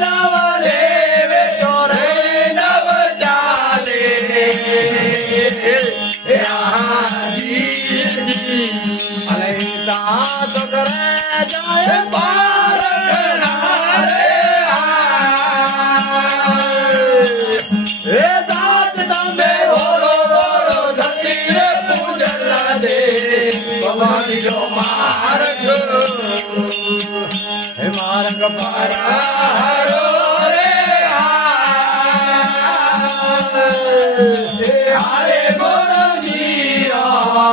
નવ લેવે તો રે નવ ચાલે દાસ કરે જાય પારખણા રે એ દાસ તમે બોલો બોલો સતી રે પૂજલા દે ભવાની જો માર્ગ હે માર્ગ પારારો રે હારે બોલો જીરા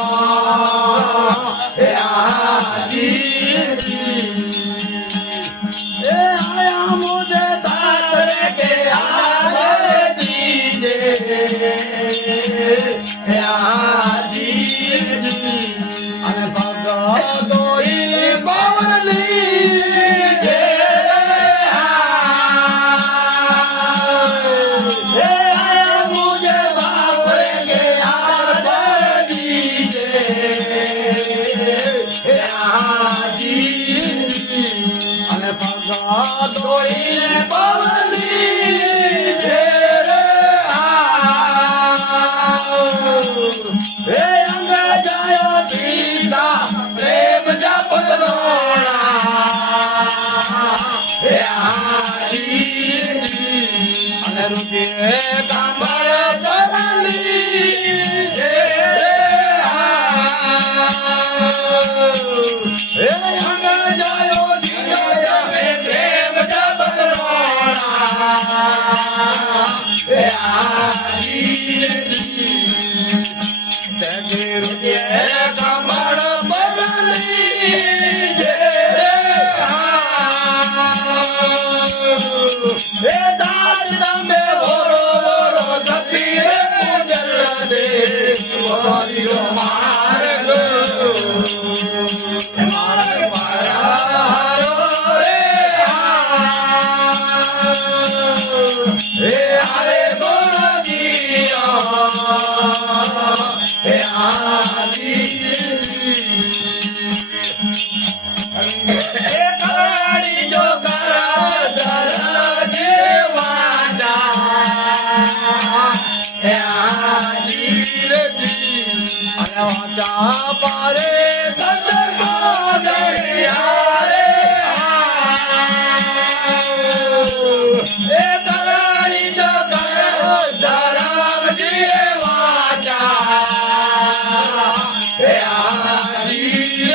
आया मुझे दास के आगे दीजे अरे भगतोई बवली आया मुझे बाप के आगे दीजे અને પગા દોડીને પવની છે રે હે અંગ જાયો સીતા પ્રેમ જપરોણા હે અને રુચિ કામળ પવની છે રે હે અંગ જાયો કમળ બદલી દાદ તમે બોરો બોરો સતી રે પૂજલ દે માર્ગ માર્ગ પારારો રે હે હારે બોલો જીયા હે આદી હે કરાડી જો કરા ધરા દેવાડા હે આદી અનવતા પારે ધરકો દરિયા રે એ કરાડી જો કરો ધરા દેવાડા હે આદી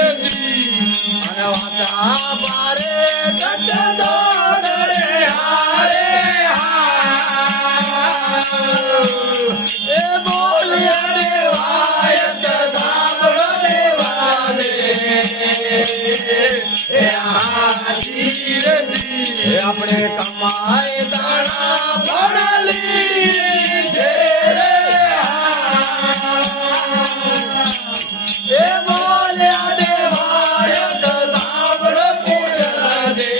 અનવતા પારે ધરકો દરિયા રે એ બોલ્યા દેવાય દાબડો દેવા દે એ આપણે કમાય દાણા પડલી છે રે એ બોલ્યા દેવાય દાબડો પૂજલા દે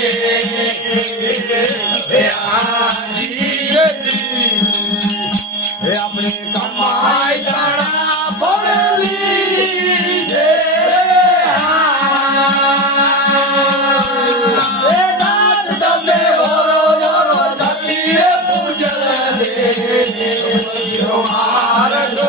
એ આપણે કમાય દાણા પડલી છે એ દાદ તમે બોલો બોલો સતી રે પૂજલ દે માર્ગ